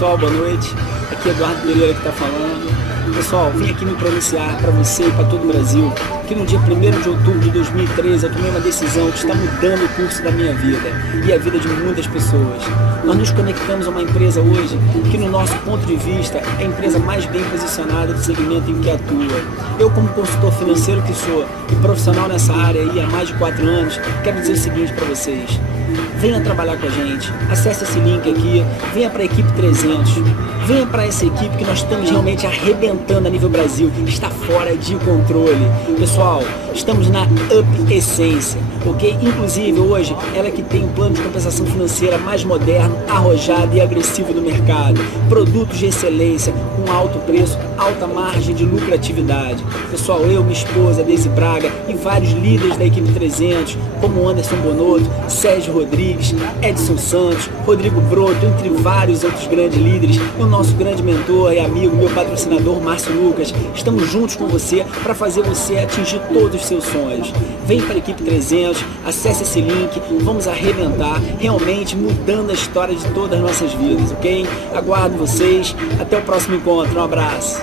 pessoal, boa noite. Aqui é Eduardo Pereira que está falando. Pessoal, vim aqui me pronunciar para você e para todo o Brasil que no dia 1º de outubro de 2013 eu tomei uma decisão que está mudando o curso da minha vida e a vida de muitas pessoas. Nós nos conectamos a uma empresa hoje que, no nosso ponto de vista, é a empresa mais bem posicionada do segmento em que atua. Eu, como consultor financeiro que sou e profissional nessa área aí há mais de 4 anos, quero dizer o seguinte para vocês. Venha trabalhar com a gente, acesse esse link aqui, venha para a equipe 300, venha para essa equipe que nós estamos realmente arrebentando a nível Brasil, que está fora de controle. Pessoal, estamos na Up Essência, ok? Inclusive hoje, ela que tem um plano de compensação financeira mais moderno, arrojado e agressivo do mercado, produtos de excelência, com alto preço, alta margem de lucratividade. Pessoal, eu, minha esposa, Deise Braga e vários líderes da equipe 300, como Anderson Bonotto, Sérgio Rodrigues, Edson Santos, Rodrigo Broto, entre vários outros grandes líderes, o nosso grande mentor e amigo, meu patrocinador Márcio Lucas, estamos juntos com você para fazer você atingir todos os seus sonhos. Vem para a equipe 300, acesse esse link, vamos arrebentar, realmente mudando a história de todas as nossas vidas, ok? Aguardo vocês, até o próximo encontro, um abraço.